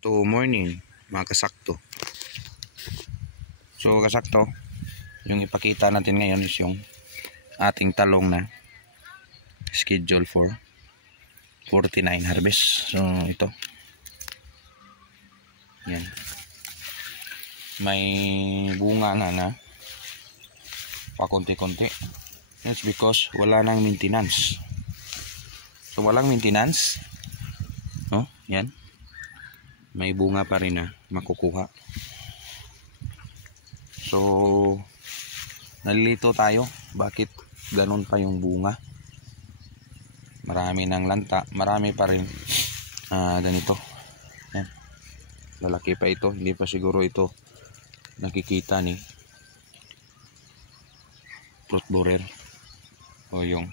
to morning mga kasakto. So kasakto, yung ipakita natin ngayon is yung ating talong na schedule for 49 harvest. So ito, yan, may bunga na pakunti-kunti. That's because wala nang maintenance. So walang maintenance, no? Yan, may bunga pa rin na makukuha. So nalilito tayo, bakit ganun pa yung bunga? Marami ng lanta, marami pa rin ganito. Yan, lalaki pa ito, hindi pa siguro ito nakikita ni fruit borer o yung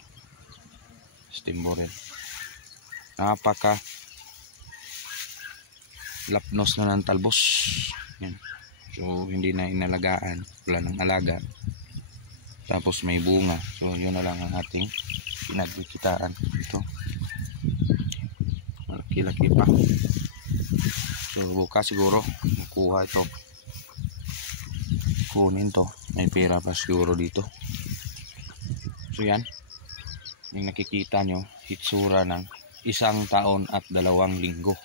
stem borer. Napaka lapnos na ng talbos. Yan. So hindi na inalagaan, wala nang alaga, tapos may bunga. So yun na lang ang ating pinagkikitaan. Ito, malaki-laki pa. So bukas siguro makuha ito, kunin to, may pera pa siguro dito. So yan, yung nakikita nyo, hitsura ng 1 taon at 2 linggo,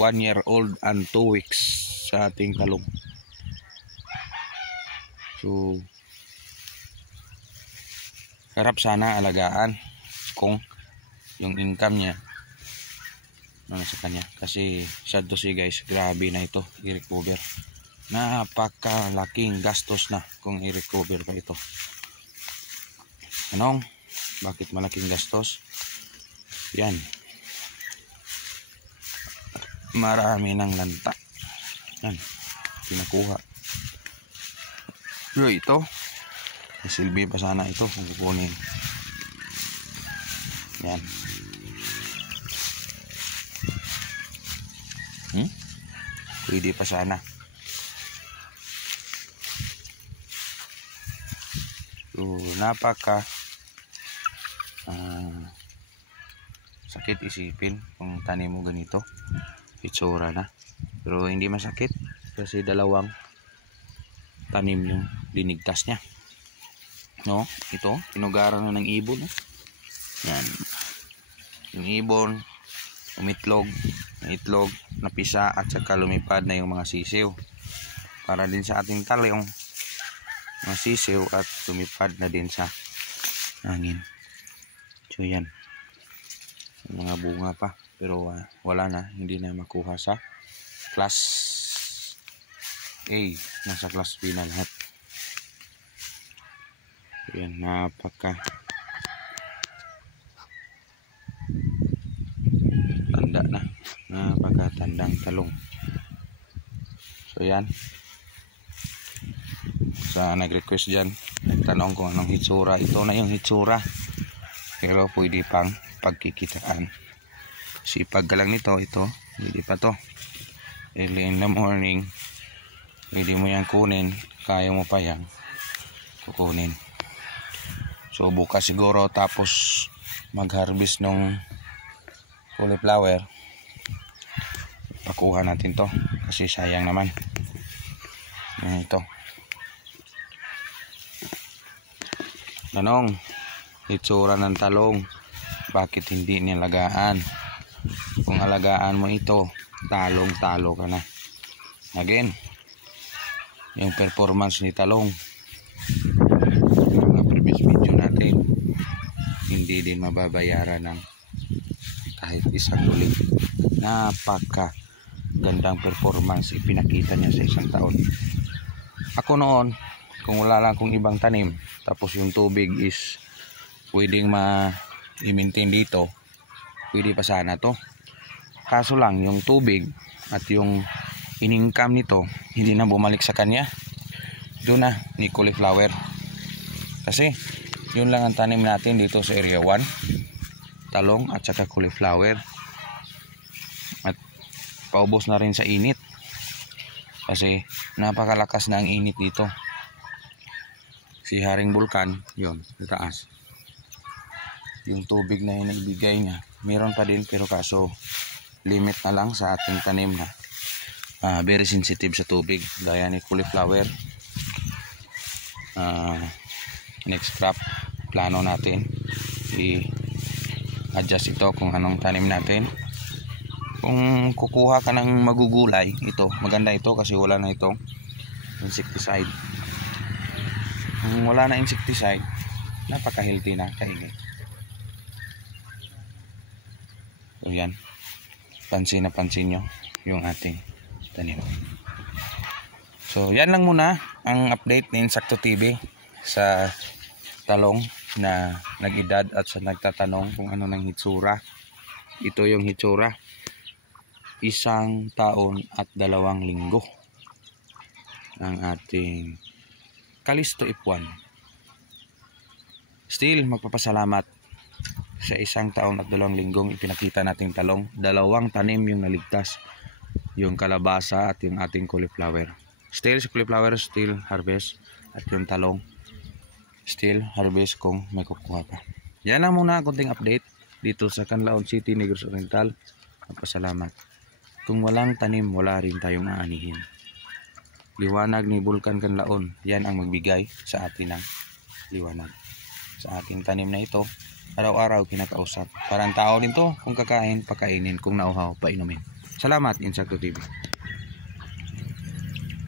1 year old and 2 weeks sa ating talong. So harap sana alagaan kung yung income niya sa kanya, kasi sad to say guys, grabe na ito i-recover. Napakalaking gastos na kung i-recover pa ito. Anong bakit malaking gastos? Yan, marami ng lanta. Yan, pinakuha. So ito, silbi pa sana ito kung kukunin. Yan, pwede pa sana. So napaka sakit isipin kung tanim mo ganito, itsura na. Pero hindi masakit kasi 2 tanim yung linigtas niya, no? Ito, pinugaran na ng ibon, no? Yan, yung ibon umitlog, itlog napisa, at saka lumipad na yung mga sisiw para din sa ating talong, mga sisiw, at lumipad na din sa hangin. So yan, mga bunga pa, pero wala na, hindi na makuha sa class A, nasa class B na lahat. So yan, napaka tanda na, napakatandang talong. So yan, sa nag-request dyan, nagtanong kung anong hitsura, ito na yung hitsura, pero pwede pang pagkikitaan. Sipag ka lang nito, ito hindi pa to, early in the morning pwede mo yan kunin, kaya mo pa yan kukunin. So bukas siguro, tapos mag-harvest nung cauliflower, pakuha natin to kasi sayang naman. Ito, tanong, itsura ng talong, bakit hindi nilagaan? Kung alagaan mo ito, talong-talo ka na. Again, yung performance ni talong, yung mga previous video natin, hindi din mababayaran ng kahit isang ulit. Napaka gandang performance ipinakita niya sa 1 taon. Ako noon, kung wala lang kung ibang tanim, tapos yung tubig is pwedeng ma-maintain dito, pwede pa sana to. Kaso lang yung tubig at yung in-income nito hindi na bumalik sa kanya. Doon na ni cauliflower, kasi yun lang ang tanim natin dito sa area 1, talong at saka cauliflower. At paubos na rin sa init kasi napakalakas na ang init dito. Si Haring Bulkan, yun, sa taas, yung tubig na yun na ibigay niya, meron pa din, pero kaso limit na lang sa ating tanim na very sensitive sa tubig gaya ni cauliflower. Next crop plano natin i-adjust ito kung anong tanim natin. Kung kukuha ka ng magugulay, ito maganda ito kasi wala na itong insecticide. Kung wala na insecticide, napaka-healthy na kainin. So yan, pansin na pansin nyo yung ating tanim. So yan lang muna ang update ni Insakto TV sa talong na nag-edad at sa nagtatanong kung ano ng hitsura. Ito yung hitsura, 1 taon at 2 linggo ang ating Calisto F1. Still magpapasalamat sa 1 taon at 2 linggong ipinakita nating talong. 2 tanim yung naligtas, yung kalabasa at yung ating cauliflower. Still sa cauliflower still harvest, at yung talong still harvest kung may kukuha ka. Yan lang muna, konting update dito sa Canlaon City, Negros Oriental. Magpasalamat. Kung walang tanim, wala rin tayong aanihin. Liwanag ni Vulcan Canlaon, yan ang magbigay sa atin ng liwanag. Sa ating tanim na ito, araw-araw kinakausap. Parang tao din to, kung kakain, pakainin, kung nauhaw, painumin. Salamat, Insakto TV.